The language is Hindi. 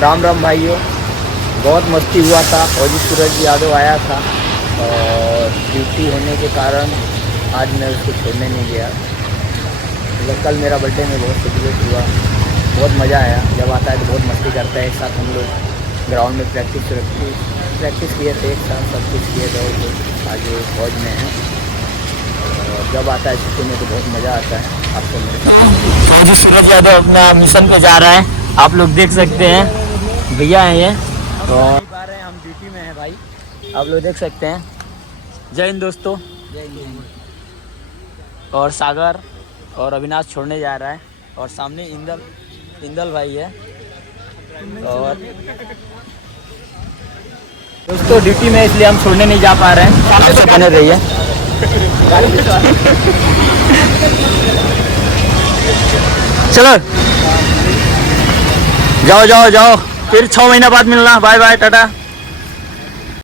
राम राम भाइयों। बहुत मस्ती हुआ था, फौजी सूरज यादव आया था और ड्यूटी होने के कारण आज मैं उसको छोड़ने नहीं गया। मतलब कल मेरा बर्थडे में बहुत सेलिब्रेट हुआ, बहुत मज़ा आया। जब आता है तो बहुत मस्ती करता है। एक साथ हम लोग ग्राउंड में प्रैक्टिस किए थे, एक साथ सब कुछ किए थे। आज फौज में है और जब आता है छुट्टी में तो बहुत मज़ा आता है। आपको मेरे साथ फौजी सूरज यादव अपना मिशन पे जा रहा है, आप लोग देख सकते हैं। भैया हैं ये और पा रहे हैं, हम ड्यूटी में हैं भाई, आप लोग देख सकते हैं। जय हिंद दोस्तों। जय हिंद। और सागर और अविनाश छोड़ने जा रहा है और सामने इंदल भाई है। और दोस्तों ड्यूटी में इसलिए हम छोड़ने नहीं जा पा रहे हैं, सामने से बने रहिए। चलो जाओ जाओ जाओ, फिर 6 महीना बाद मिलना। Bye bye, Tata.